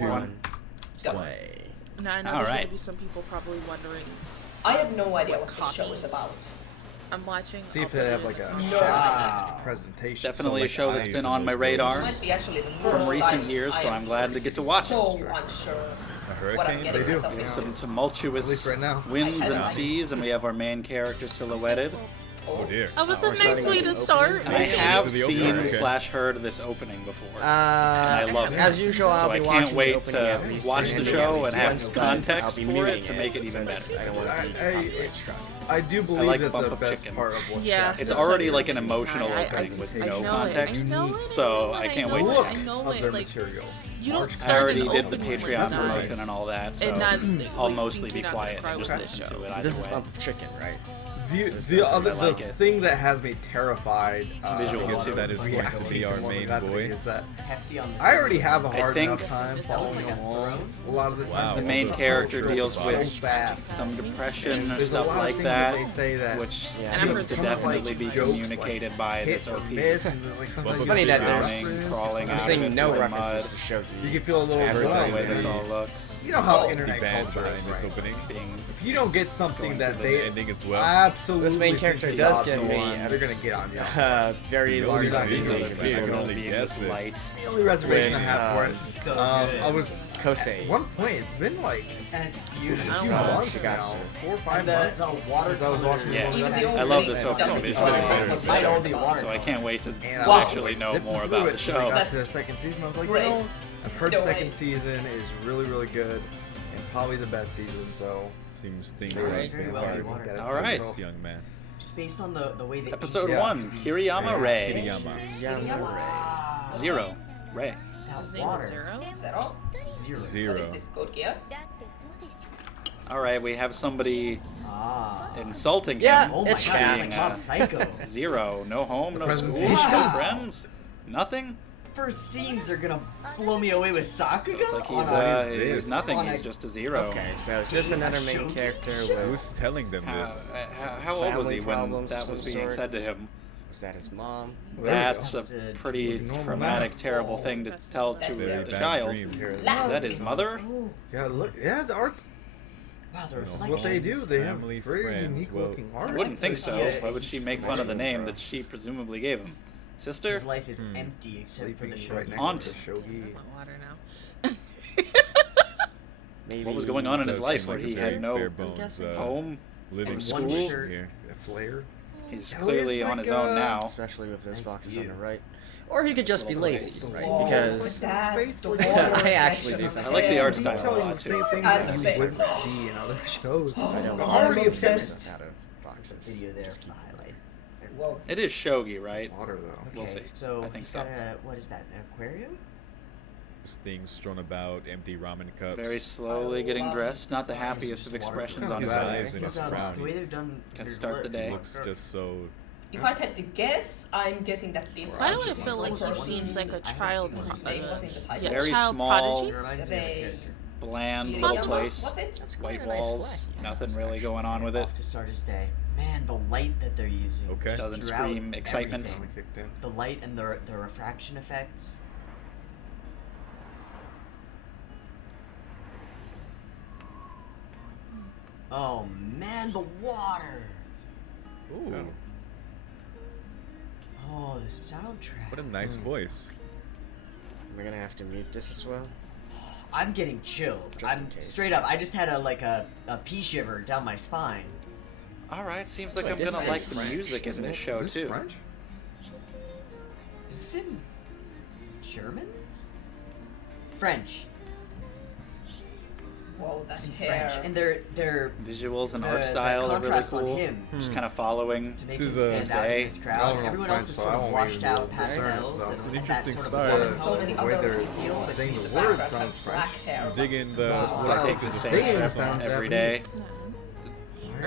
One. Play. Now I know there's gonna be some people probably wondering. I have no idea what this show is about. I'm watching. See if they have like a presentation. Definitely a show that's been on my radar from recent years, so I'm glad to get to watch it. So unsure. A hurricane? They do. There's some tumultuous right now. winds and seas, and we have our main character silhouetted. Oh dear. Oh, was a nice way to start. And I have To the seen opener, okay. / heard this opening before, and I love it. As usual, I'll So I be can't watching wait the opening at to least watch the 300 show and have times, but context I'll be for muting it to make it even better. I don't want to be copyright struck. I do believe like that Bump the of best Chicken. part of what's Yeah. It's already like an emotional opening with I no know context, It, I know it, so I can't wait to look I know of it. their Like, material. you don't I start already an did the opening Patreon with that. promotion and all that, so And not, I'll like, mostly think be you're not quiet gonna and just cry listen with to this it either This is way. Bump of Chicken, right? The thing that has me terrified Visuals. because That is going to be our main boy. is that Hefty on the I already have a I hard think- enough time following along. A lot of the Wow. time, The main character deals so with fast. some depression or There's a stuff lot of like things that, they say that which Yeah. seems And to I'm definitely be jokes, communicated by hit this or OP. miss, and then, like, sometimes It's you funny get that there's- references. crawling I'm out seeing of it no through references to mud, show You the can feel a little the way overwhelmed. this all looks, You know how Oh, The internet banter culture in this is, right? opening. being If you don't get something Going that through they this ending as well. absolutely This main think character is does the get me one, as- they're gonna get on you. very You large always see sentences those those of big, people only being guess this it. light. The only reservation I With, have for it, so good. I was Kosei. at one point. It's been like And it's a beautiful. few know. months now, Shigatsu. 4 or 5 And months. the water since I was watching Yeah. the Even one the that- I love this opening opening. doesn't It's getting better. it might all be water. So I can't wait to And I Wow. actually know zipped more through about it the till I show. got to the That's second season. I was like, great. you know, I've heard No the way. second season is really, really good, and probably the best season. So Seems things maybe are Right. Very well I be think water. that All right. this young man. Just based on the way they Episode eat 1, these- Kiriyama Ray. Kiriyama. Wow. 0, Ray. Now His name is water. Zero? Zero. Zero. Zero. What is this code, Geass? Alright, we have somebody Ah. insulting Yeah. him. Oh my It's god, it's being, like Mob Psycho. 0, no home, no school, presentation. no friends, nothing. First scenes are gonna blow me away with Sakuga. It's like he's, on a- is he's this? nothing, On he's a- just a 0. Okay, so is this another main Shogun character show. with... Who's telling them this? How old was he Family when problems that of was some being sort? said to him? Was that his mom? There we That's go. a pretty Like normal traumatic, man. terrible thing to tell to Very the bad child. dream. Here, Is that his mother? yeah, look, yeah, the art's Wow, the that's what they do. reflections. They have Family, very friends, unique well, looking I art. wouldn't think so. Yeah. Why would she make fun of the name that she presumably gave him? Sister? His life is empty except for the show. right next Aunt. to the shogi. I want water now. Maybe What was going on in his Does life seem where like a he very had no bare bones, home? living And one school? shirt. here. A flare. He's Yeah, clearly it's on like, his own now. Especially with those Nice boxes on view. the right. Or he could just be lazy. Whoa, Because look at that, the I water actually reflection do on I like the art hair. style a Detailing lot the too. same thing I'm that saying- you wouldn't see in other shows. I don't I'm know. already I'm obsessed. obsessed. Out of boxes. Video there for the highlight. Whoa. It is shogi, right? Water though. We'll Okay, see. so I think he's so. got a, what is that, an aquarium? There's things strewn about, empty ramen cups. Very slowly getting love dressed. Not the this. happiest of Just water. expressions on His his eyes face. and his the frowny. way they've done Can their start the lip- day. Looks just so. If I had to guess, I'm guessing that this. Why do is I feel like he seems like a child yeah, Very child small, prodigy? It reminds me of a character. bland Kiriyama? little place. What's it? That's quite White a nice walls. flag. Nothing really going on with it. Off to start his day. Man, the light that they're using. Okay. just Doesn't throughout scream excitement. everything. Finally kicked in. The light and the refraction effects. Oh man, the water! Ooh, Oh, the soundtrack. what a nice voice. We're gonna have to mute this as well. I'm getting chills. Just in I'm case. straight up. I just had a pea shiver down my spine. Alright, seems like Wait, I'm this gonna is like the French, music in isn't this it? show This too. French? Is this in German? French. Whoa, that It's in hair. French, and they're Visuals and the- art the style are really contrast on cool. him Just kind of following. to make This him is, stand out day. in this I crowd. don't know Everyone French, else is so sort I of won't washed even out be able to discern it, pastels so. and It's an that interesting sort of style. performance. So many The way other they're reveal that saying he's the the word background sounds has black French. hair. Digging the. Wow. I take the the saying same trip sounds every day.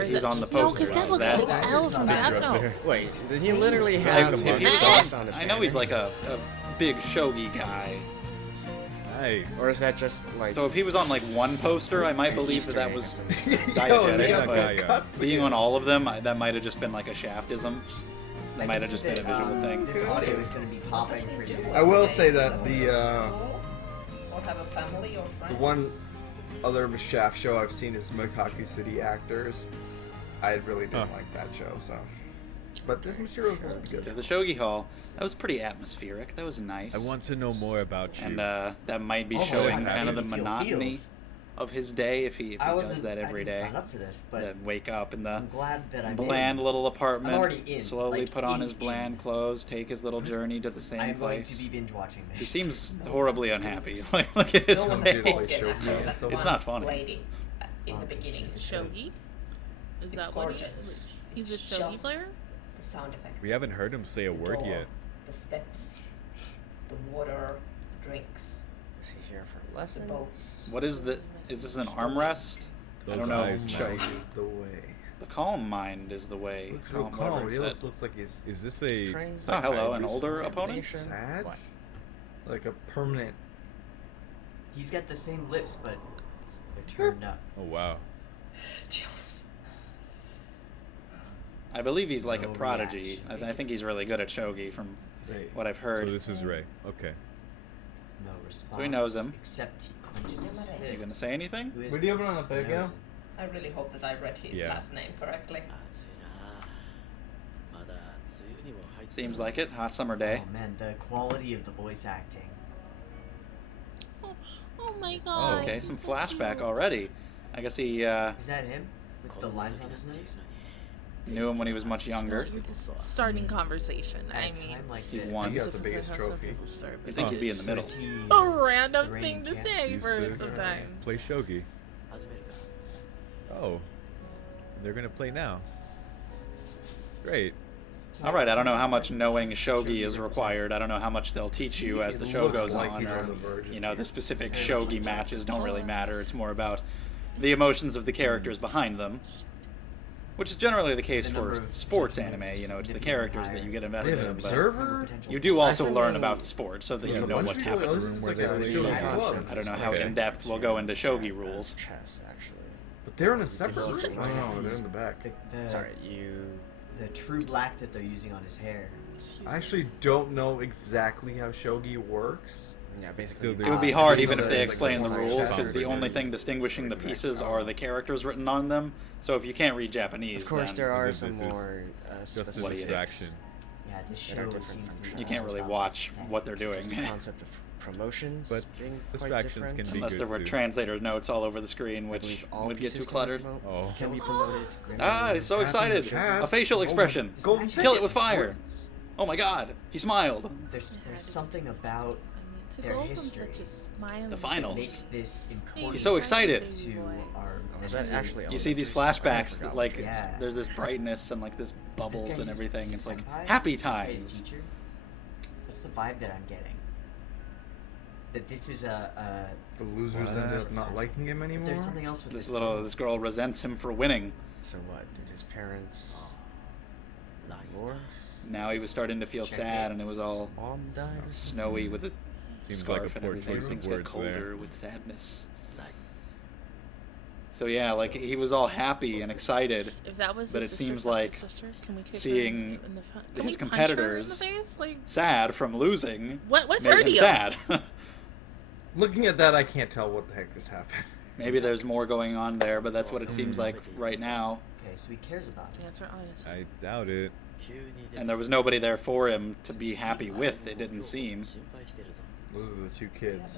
He's on the No, poster. because that Is looks that- like L from Death Picture up Note. there. Wait, did he literally If have he his was face on- on the I know he's like banners? a big shogi guy. Nice. Or is that just like... So if he was on like one poster, I might believe that that was diegetic, yeah, but yeah. cuts being again. on all of them, that might have just been like a shaftism. I That can might have see just been a that, visual thing. This audio is going to be popping for you. I will say that the have a family or friends. The one other Mashup show I've seen is Makaku City Actors. I really didn't like that show, so. But this material is supposed to be To good. the Shogi Hall. That was pretty atmospheric. That was nice. I want to know more about you. And that might be Oh, showing yeah, kind of the feel monotony feels. of his day if he does that every I didn't day. sign up for this, but Then wake up in the I'm glad that I'm bland in. little apartment, I'm already in, slowly like, put on in. his bland clothes, take his little journey to the same I'm going place. to be binge watching this. He seems horribly unhappy. Like, look at his No one face. did, like, spoken show at me all, and that stuff. It's one not funny. Lady in the beginning. Shogi? Is It's that what gorgeous. he's a It's shogi just player? The sound effects. We haven't heard him say a the word door, yet. The steps, the water, the drinks, Is he here for the lessons? boats. What is the? Is this an armrest? I Those don't know. eyes, Show- Mike. is the way. The calm mind is the way. Looks real whatever calm. it He said. almost looks like he's Is this a... Train Oh, hello, an psychiatrist older opponent? examination. sad. What? Like a permanent. He's got the same lips, but they're turned up. Oh, wow. Chills. I believe he's like a No prodigy. reaction. I think he's really good at shogi from Hey. what I've heard. So this is Ray. Okay. No response. he knows him. Except he clenches his Are Are you fist. gonna say anything? Who is What do you have this? on the bag, He knows Al? him. I really hope that I read his Yeah. last name correctly. Seems like it. Hot summer day. Oh man, the quality of the voice acting. Oh my god. Okay, some he's so flashback cute. already. I guess he Is that him? With the lines on his nose? knew him when he was much younger. You're just starting conversation. At I a mean, time like he this. won. He got the typically biggest how some trophy. people start, You but think he'd be in the So middle? is he a random the thing reigning to champ? say Used for to sometimes. play shogi. Oh. They're gonna play now. Great. All right, I don't know how much knowing shogi is required. I don't know how much they'll teach you as the It show looks goes like on. he's Or, on the verge of you know, the tears. specific shogi matches don't really matter. It's more about the emotions of the characters behind them, which is generally the case The for number of sports judgments anime. is You know, it's the significantly characters that you get They invested have an in. But observer. potential you do also I learn see. about the sport so that There's you a know bunch what's of people- happening. this is Where like they a really shogi Yeah. club. I don't know how Okay. in depth we'll go into shogi rules. Chess, actually. But they're in a separate. He's- I don't know. They're in the back. The Sorry, you. the true black that they're using on his hair. I actually don't know exactly how shogi works. Yeah, Still, basically. It would be Ah, hard it's even if like they a explain the song rules, because the readers. only thing distinguishing the pieces are the characters written on them. So if you can't read Japanese, Of course, then there are This some is more Just a specific distraction. Yeah, this that are show different seems from to be shows. you can't really about watch aesthetic. what they're doing. Just the concept of promotions But being quite distractions different. can be Unless good there were too. translator notes all over the screen, I which believe all would get pieces too can cluttered. promote- Oh. Can be promoted. Ah, he's so excited! Chat. A facial expression! His Golden acting Kill it with fire! works. Oh my god, he smiled! There's something about I need to their go from history. such a smiling The finals. that makes this important He's so excited. to our Was that actually You see these flashbacks, that, like, Yeah. there's this brightness and like this Is this bubbles guy and his everything. It's like senpai? happy Is this guy his times. teacher? What's the vibe that I'm getting? That this is a The losers What? ended up not liking him anymore. there's something else with This girl resents him for winning. So what? Did his parents divorce? Now he was starting to feel Check sad, it. and it was all Mom died? snowy with the Seems scarf like a and poor everything. choice of Things get words colder there. with sadness. So yeah, like he was all happy and excited. If that was But his it sister, seems fucking like sister, can we kick her seeing in the fa- his can we punch her competitors in the face? Like, Sad from losing what's made her him deal? sad. Looking at that, I can't tell what the heck just happened. Maybe there's more going on there, but that's what it seems like right now. Okay, so he cares about it. Answer honestly. I doubt it. And there was nobody there for him to be happy with, it didn't seem. Those are the two kids.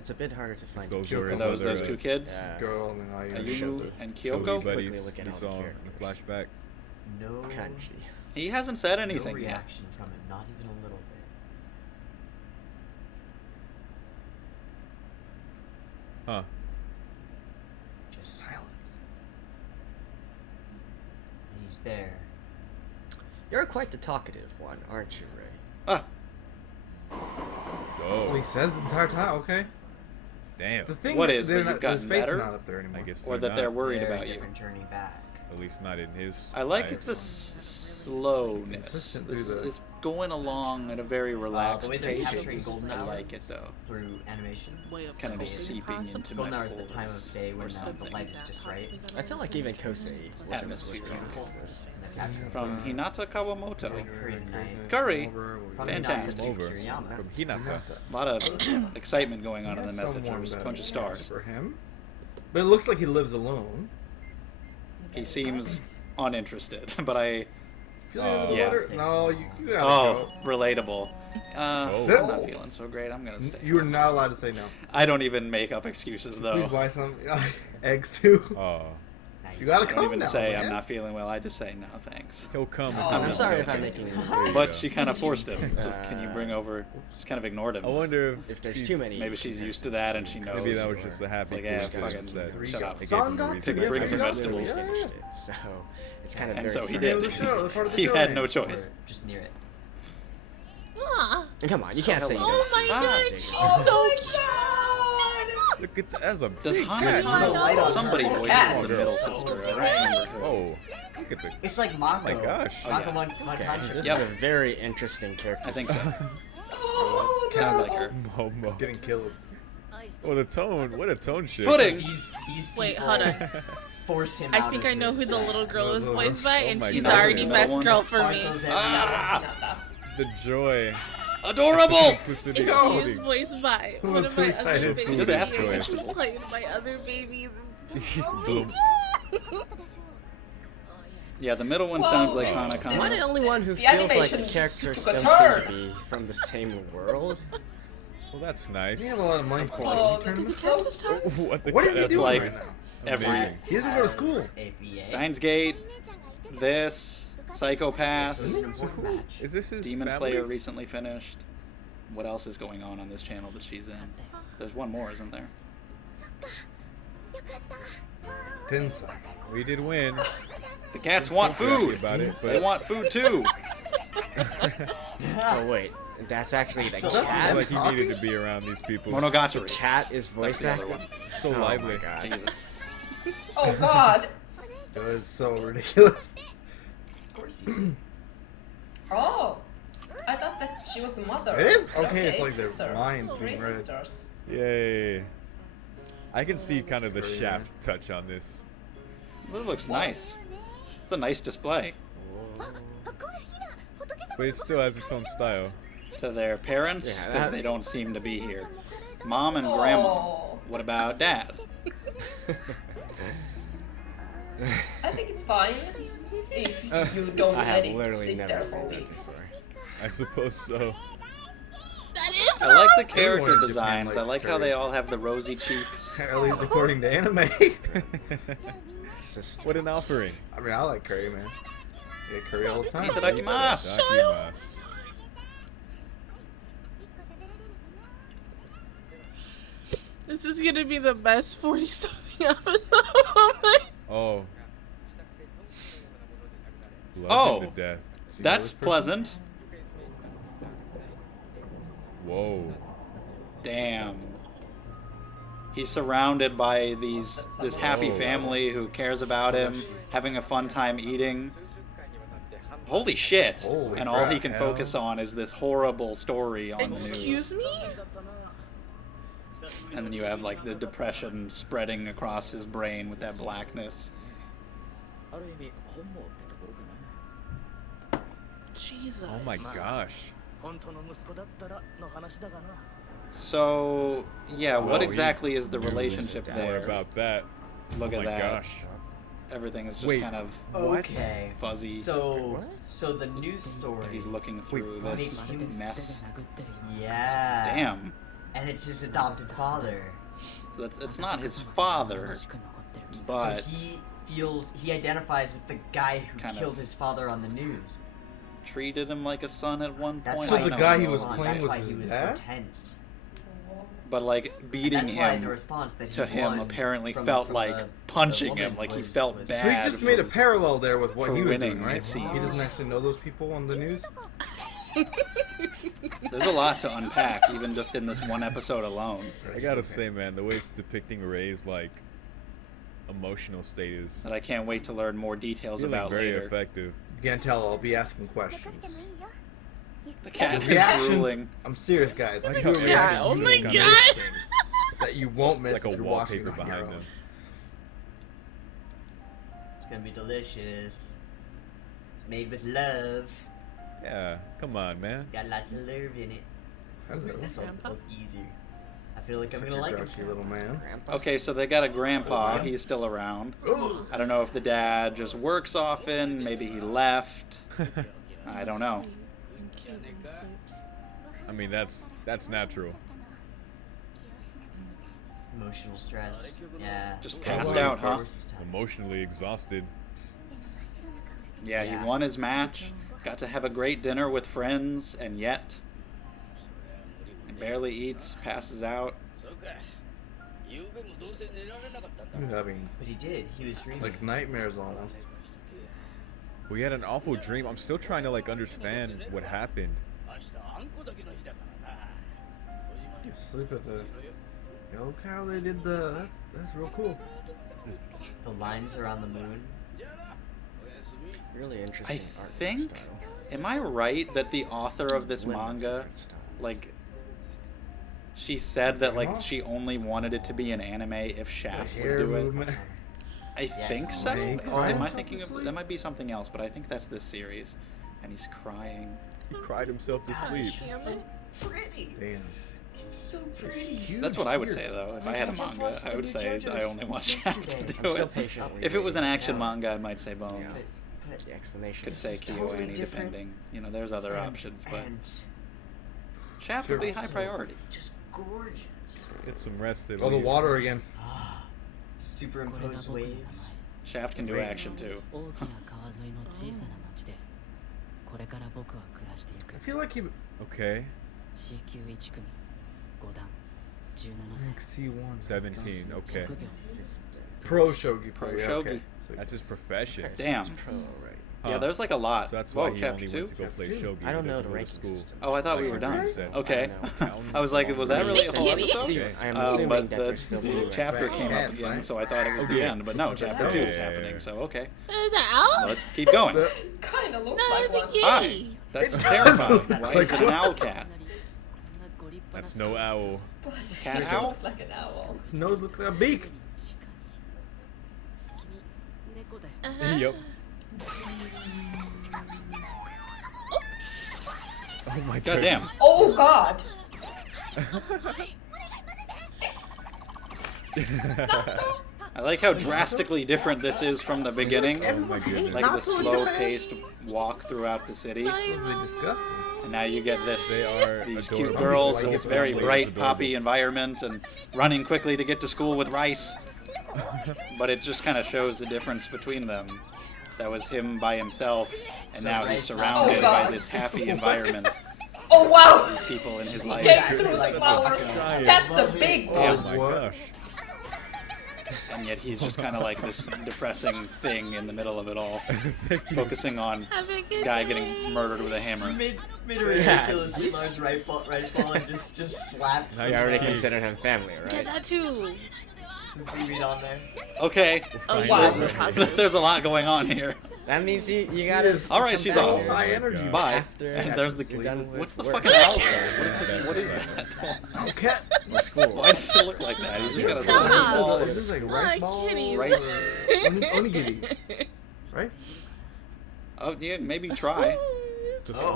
It's a bit harder to find. those Kyoko. were his Those other, two kids? Yeah. Girl and I. Ayumu and Shogi Kyoko? Quickly buddies look at we all the saw in the characters. flashback. No, Kanji. He hasn't said no anything yet. reaction from him, not even a little bit. Huh. Just Silence. and he's there. You're quite the talkative one, aren't you, Ray? Ah, Well, he Oh, says the entire time. Okay. damn. The thing What that is, they're that not, you've gotten his face better? is not up there anymore. I guess or they're that they're not. worried Very about you. different journey back. At least not in his. I like eyes. the slowness. Consistent through This the- is going along at a very relaxed the way they're pace. capturing Golden I Hour like it though. through animation. Way of Kind of coping, just seeping possibly. into Golden my Hour is the pores time of day or when the something. light is just right. I feel like even Kosei was Atmosphere. this. And they're capturing From Hinata Kawamoto. Curry tonight. Curry. Probably Fantastic. not to Over. Kiriyama. From Hinata. A lot of excitement going on in the He has message. someone There's a that bunch of works stars. for him. But it looks like he lives alone. He seems uninterested, but I. Yeah. Yes. No, you gotta Oh, go. relatable. Oh. I'm not feeling so great. I'm gonna stay. You are not allowed to say no. I don't even make up excuses Please though. buy some eggs too. Oh. You gotta I don't come even now. say man. I'm not feeling well. I just say no, thanks. He'll come. if I'm he sorry wants if I'm to. making it. There you But go. she kind of forced him. Just, can you bring over? Just kind of ignored him. I wonder If there's she- too many. Maybe she's used to that and she knows. Maybe that was just a happy Like, yeah, coincidence fucking that shut up. it gave him a Son reason got to to bring bring some it. vegetables. Finished it, so it's kind of And very so he fresh. did. The show, the part of the He show had name. no choice. Or just near it. Ah, Come on, you can't say you oh don't my see god, it. she's Oh so my cute. god! Look at that. That's a Does big Hana? cat. light on Somebody her. voices Cat the is middle so sister. I great. don't remember who. Oh, look at the. It's like Mako. my gosh. Mako yeah. Mon Okay, Contra. this Yep. is a very interesting character. I think so. Oh, Sounds like her. Momo. Getting killed. Oh, the tone. What a tone shift. Pudding. These Wait, people hold on. force him I out think of I know who his, the little girl is Oh voiced by, and my she's God. already No best one girl for me. sparkles every Ah! The joy. Adorable. Simplicity And of she is pudding. voiced by I'm one of too my excited other for babies. Just ask and choice. she's played by other babies. Bloom. Yeah, the middle one sounds like Whoa. Hana Am I the Kana. only one who The feels like the animation characters took a don't seem turn. to be from the same world? Well, that's nice. We have a lot of money for Oh, this that's tournament. so What the What is he That's doing like right now? every Amazing. He doesn't go to school. As a VA. Steins Gate, this, So this Psychopath, is an important match. Is this his Demon family? Slayer recently finished. What else is going on this channel that she's in? There's one more, isn't there? Tensai. We did win. The cats Been want so happy food. about it, They but want food too. Oh wait, that's actually the So seems cat. like he needed to be around these people. Monogatari. Cat is voice the other acting. one. So Oh lively. my god. Jesus. Oh god. That was so ridiculous. Of course you. Oh. I thought that she was the mother. It is? Okay, it's like their sister. minds Oh, being great read. sisters. Yay. I can see kind of the Sorry, shaft touch on this. This looks nice. It's a nice display. But it still has its own style. To their parents, Yeah, because that- they don't seem to be here. Mom and grandma. Oh. What about dad? I think it's fine if you don't I let have it literally sit never there seen for that weeks. before. I suppose so. That is. I like the Everyone character in Japan designs. I likes like how curry. they all have the rosy cheeks. At least according to anime. Sister. What an offering. I mean, I like curry, man. I get curry all the time. Itadakimasu. Itadakimasu. This is gonna be the best 40-something episode. Oh my. Oh. Love Oh. him to death. See That's this person? pleasant. Whoa. Damn. He's surrounded by this happy Oh. family who cares about him, having a fun time eating. Holy shit. Holy And all he crap, can yeah. focus on is this horrible story on the Excuse news. me? And then you have like the depression spreading across his brain with that blackness. Jesus. Oh my gosh. So, yeah, Well, what he exactly is the relationship More More there? about that. Look Oh at my that. gosh. Everything is just Wait. kind of Okay. fuzzy. So the news story. He's looking through makes this him mess. Yeah. Damn. And it's his adopted father. So it's not his father, but So he identifies with the guy who Kind of. killed his father on the news. treated him like a son at one That's point. So I the don't guy know. he was That's playing why was he his was dad? so tense. But like And beating that's why the him response that he to him won apparently from- felt from like the punching woman him, like he was- felt was- bad. Drake just made a parallel there with what for he was winning, doing, right? it seems. He doesn't actually know those people on the news. There's a lot to unpack, even just in this one episode alone. I gotta say, man, the way it's depicting Ray's like emotional state is That I can't wait to learn more details feeling about very later. effective. You can't tell. I'll be asking questions. The cat is Reactions. drooling. I'm serious, guys. Like Your how reactions oh reactions my just to kinda God. things that you won't miss like a if you're watching wallpaper on your behind own. them. It's gonna be delicious. Made with love. Yeah, come on, man. Got lots of love in it. Hello. Who's this one? Grandpa? Oh, easier. I feel like I'm Such gonna a like grouchy him. little man. Okay, so they got a grandpa. He's still around. Ooh. I don't know if the dad just works often. Maybe he left. I don't know. I mean, that's natural. Emotional stress. Yeah. Just Yeah, passed well, out, huh? This time. Emotionally exhausted. Yeah, Yeah. he won his match. Got to have a great dinner with friends, and yet he barely eats, passes out. He was having But he did. He was dreaming. like nightmares almost. We had an awful dream. I'm still trying to like understand what happened. You sleep at the. Yo, how they did the. That's real cool. The lines are on the moon. Really I interesting art think. style. Am I right that the author of this Blend of manga, different styles. like, she said that like she only wanted it to be an anime if Shaft would Hair do it? movement. I Yeah, think so. make Am arms I up thinking to of sleep? that? Might be something else, but I think that's this series, and he's crying. He cried himself to sleep. Pretty. Damn. It's so pretty. Huge That's what I would tears. say though. If I I had a just manga, watched I the would new say I JoJo's only want Shaft to yesterday. do I'm so it. patiently If it was an waiting. action Yeah. manga, I might say Bones. Yeah. But The explanation. Could is say It's totally Kyoani different. depending. You know, there's other options, but and Shaft would be high also priority. Just gorgeous. Get some rest at Oh, the least. water again. Superimposed waves. Shaft can do Great. action too. 大きな川沿いの小さな町でこれから僕は暮らしていく I feel like he Okay, C 級1組5段17歳 like C1. 17. Okay, 職業 Pro shogi Pro player. shogi. Okay. that's his profession. Damn. Pro, right? Yeah, Huh. there's like a lot. So that's Whoa, why he chapter only two? went to go play Chapter two. shogi. I don't He know doesn't the go to ranking school. system. Oh, I thought we Like were Andrew done. said. Okay. I don't know. I was like, was that really a Thanks, whole Kitty. episode? Okay. I am But assuming that the there's still Blu-ray. chapter came Yeah, up it's again, fine. so I thought it was the Okay. end. But no, chapter Oh, 2 is yeah, happening. yeah. So okay, Is that owl? let's keep going. The- Kinda looks No, like the one. kitty. Hi, that's It terrifying. does look Why like is it an one. owl cat? That's no owl. But Cat it owl? looks like an owl. Its nose looks like a beak. Uh-huh. Yep. Oh my god. Goddamn. Oh god! I like how drastically different this is from the beginning. Oh my goodness. Like the slow-paced walk throughout the city, It's really disgusting. and now you get this They are these adorable. cute girls Like in it's this very family is bright adorable. poppy environment and running quickly to get to school with rice. But it just kind of shows the difference between them. That was him by himself, and So now he's Rice surrounded Oh, by God. this happy environment. Oh wow! People in his life. Get through the Like flowers. crying. That's a big Oh one. my What? gosh. And yet he's just kind of like this depressing thing in the middle of it all, focusing on Have a good guy day. getting murdered with a hammer. Made a Yeah, ridiculously he's- large rice ball and just slapped Nice. some, You already Nice. consider him family, Yeah, right? that too. some seaweed on there. Okay, Oh, Fine. wow. there's a lot going on here. That means you gotta. Yes. All right, she's come off. back High here energy. Bye. After And there's the you're done with what's the work. fucking owl? What is that? Oh, cat. Or school. Why does it look like that? He's just got a Stop. small ball. Is this like rice Oh, balls? kitty. Rice. Onigiri, right? Oh yeah, maybe try. Just Oh.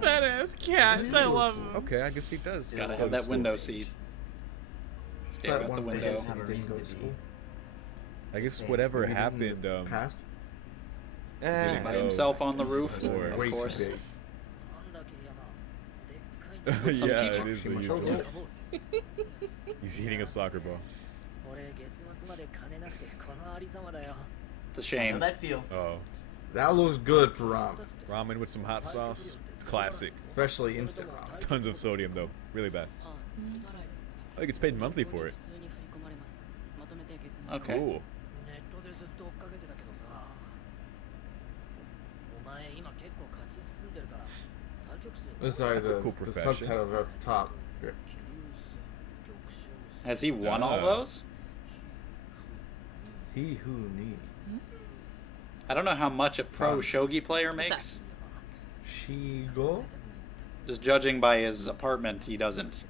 Badass cats. I love them. Okay, I guess he does. Gotta go have to that school. window seat. Stare That out the one window. doesn't have a Didn't reason go to to be. school. I guess Saying whatever Maybe happened. Past. Eh, By Oh. himself on the roof, Of course. of Way too course. big. With some Yeah, teacher. it is the much usual. over. He's eating a soccer ball. It's a How'd shame. that feel? Oh, That looks good for ramen, ramen with some hot sauce. Classic. especially instant ramen. Tons of sodium though. Really bad. I think it's paid monthly for it. Okay. Cool. ネットでずっと追っかけてたけどさお前今結構勝ち進んでるから対局数 Oh, sorry, That's a the, cool the profession. subtitles are at the top. Here. Has he won all those? He who needs. I don't know how much a pro Fun. shogi player makes. Shigo? Just judging by his apartment, he doesn't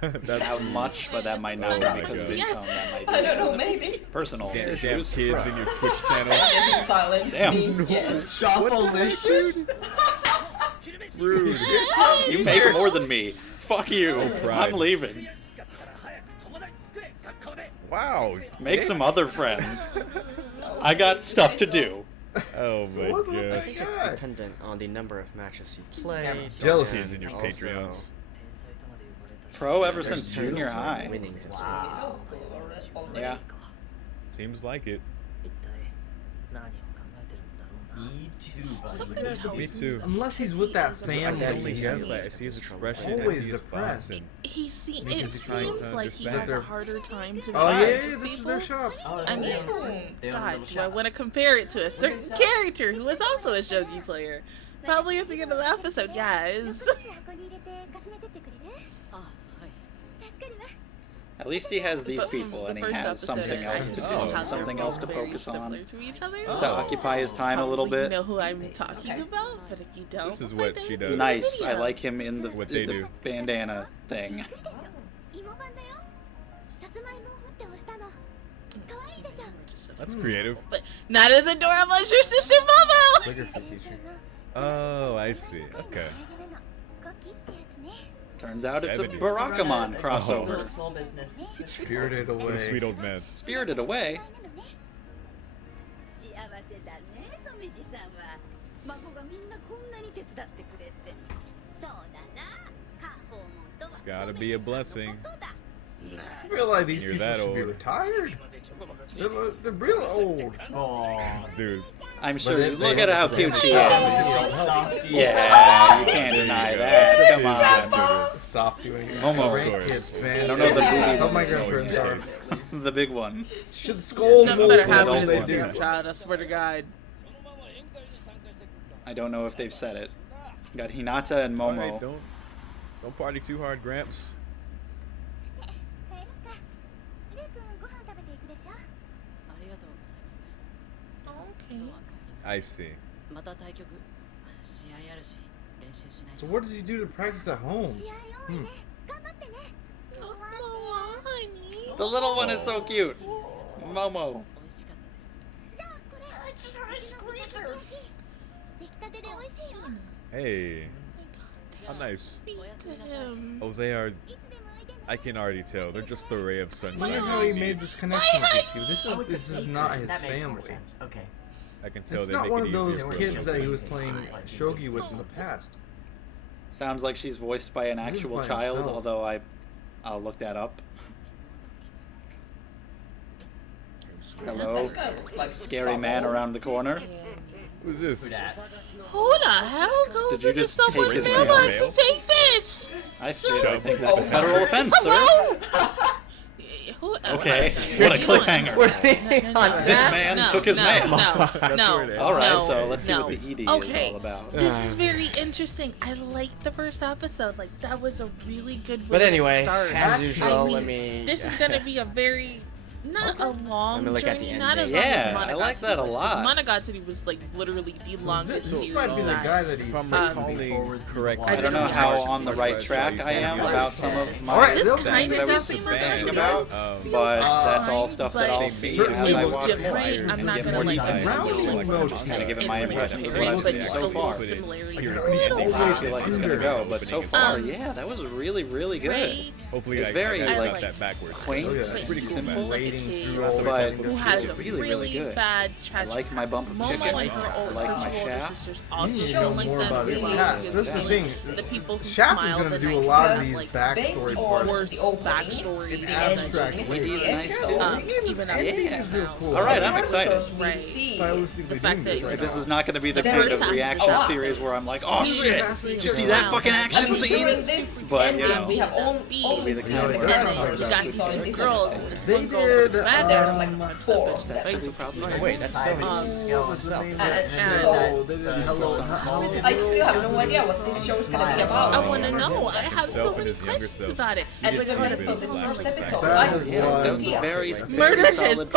That's have much, but that might not Oh be my because of God. income. That might be I don't know, because of maybe. personal damn issues. kids in your Twitch channel. Silence Damn. means yes. Shopalicious? Rude. You make more than me. Fuck you. pride. I'm leaving. Wow. Make some other friends. I got stuff to do. Oh my What the gosh. I think it's dependent on the number of matches you play. Jealousy Kids in your also, Patreons. Pro ever there's since junior tournaments and high. winnings as well. Wow. Middle school already. Yeah. Seems like it. 一体何を考えてるんだろうな Me too, buddy. Me too. Unless he's with that I family. definitely guess I see his expression, I Always see his thoughts, depressed. and It Because he's trying seems to like he understand. has a harder time to Oh be yeah, friends yeah, with this is people. their shop. Oh, that's I the mean, thing. They don't have a God, little do I shop. want to compare it to a certain character who is also a shogi player? Probably at the end of the episode, guys. あはい At least he has these But from people, the and he first has episode, something I else to just do, know how and they're something both else to very focus similar on, to each other. to occupy his time a little Probably bit. You know who I'm talking about, but if you don't, This is what then she does. Nice. I video. like him in the, What in they the do. bandana thing. That's creative. But not as adorable as your sister Momo. Calligraphy teacher. Oh, I see. Okay. Turns out it's a 70. Barakamon Little crossover. small business. Spirited What a away. sweet old man. Spirited Away. 幸せだね染地さんは孫がみんなこんなに手伝ってくれてそうだな過訪問とは It's gotta be a blessing. I feel like these You're people that should be old. retired. They're real old. Oh. Dude. I'm sure. they- Look they at how have cute to she Oh, is. softy. Yeah, you can't deny that. Come on. Twitter. Soft doing it. Momo. Great Of course. kids, man. I don't know the booty Oh my ones. grandparents are. The big one. Should scold Nothing better more happen than to they this do. damn child, I swear to God. I don't know if they've said it. Got Hinata and All right, Momo. don't party too hard, Gramps. Okay. I see. また対局試合あるし練習しない So と what does he do to practice at home? Hmm. Oh, honey. The little one is so cute. Momo. 美味しかったです Hey. How nice. Speak to him. Oh, they are. I can already tell. They're just the ray of I sunshine. wonder on how the he made beach. this connection with you. Oh, it's This a is fake not one. his That makes more family. sense. Okay. I can tell It's they not make one it of easier those for kids him. that he was playing shogi with in the past. Sounds like she's voiced by an This is actual by child, himself. although I'll look that up. Hello, That guy looks like scary man around the corner. Who's Who this? dat? Who the hell goes Did you into just someone's take his mailbox mail? and takes it? I Shove. think that's a federal Oh. offense, sir. Hello? Okay, You're what a doing- cliffhanger. This man took his mail. That's No, where it is. All right, no, so let's see no. what the ED Okay. is all about. This is very interesting. I liked the first episode. Like, that was a really good way But anyways, to start. as usual, mean, let me. This is gonna be a very not a long Let me look at journey, the not as ending. long Yeah, as I like that a lot. Monogatari was like literally the longest This series. might be the that- guy that he. If I'm Um, recalling correctly, I I don't know didn't how watch on the right track I am about some of my Alright, This they'll- things kind I of was does seem like thinking a about, but that's all stuff that I'll see But as I it's watch different. more. I'm not get gonna more like details. Rounding I'm road just kind of giving my It's impression of really what I've but seen just so the far. little similarities. Here's A the little ending. How I bit. feel like it's gonna go, but so far, yeah, that was really, really good. Ray, Hopefully, It's I very, got like, that backwards. quaint, Oh, yeah. but pretty he's cool, man. like a Wading kid through all the But fucking who has It's a really, really good. bad I tragic like my bump of Momo chicken. and her I old like my older shaft. sisters You also need to don't know like more them about his really past. because That's the really thing. the people who Shaft is smile gonna the do a night lot of has, these like, backstory based parts. on worse the opening, backstory in than the abstract ending, way. the It is nice ending, too. even Everything after is that real now. cool. All right, I'm excited. because we Right. see Stylistically The fact doing this that right This now. is not going to be the The kind first of half reaction is series where I'm like, oh We were shit, fascinated did you see that around fucking that. action and scene? during this But, you ending, know, we have It'll be the and kind of- then That's you not got bad. these two This girls, episode. and this They one girl was did, bad. there's like bunch of four bitches of them. that Technically, basically probably. Oh, wait, that's still What was the name of that? And So they did so- Hello. so- How- I still have no idea what this show is gonna be about. I want to know. I have so Himself and many his younger questions self. about it. And He we're did gonna see start a bit this of first flashbacks. episode. That I have was no That was a idea. very, Murder very his solid